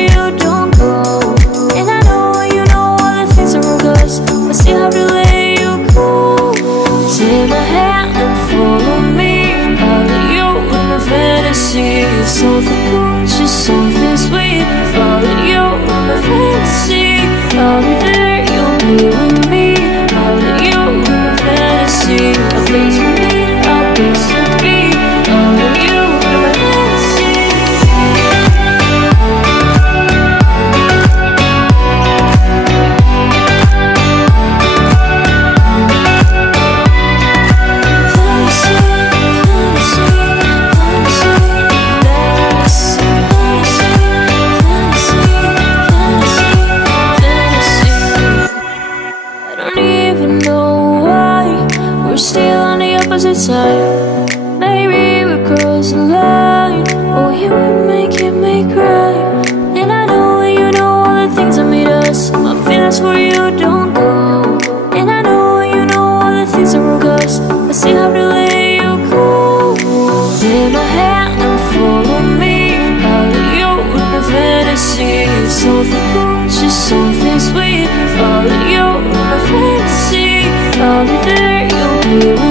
where you don't go. And I know you know all the things are wrong, 'cause I still have to let you go. Take my hand and follow me. I'll let you in my fantasy. Something good, just something sweet. I'll let you in my fantasy. I'll be there, you'll be with me. I'll let you in my fantasy. A place we meet, a place to be. I'll let you in my fantasy. Side. Maybe we cross the line. Oh, you would make me cry. And I know you know all the things that made us. My feelings for you don't go. And I know you know all the things that broke us. I still have to let you go. Take my hand and follow me. I'll let you in my fantasy. Something good, just something sweet. I'll let you in my fantasy. I'll be there, you'll be with me.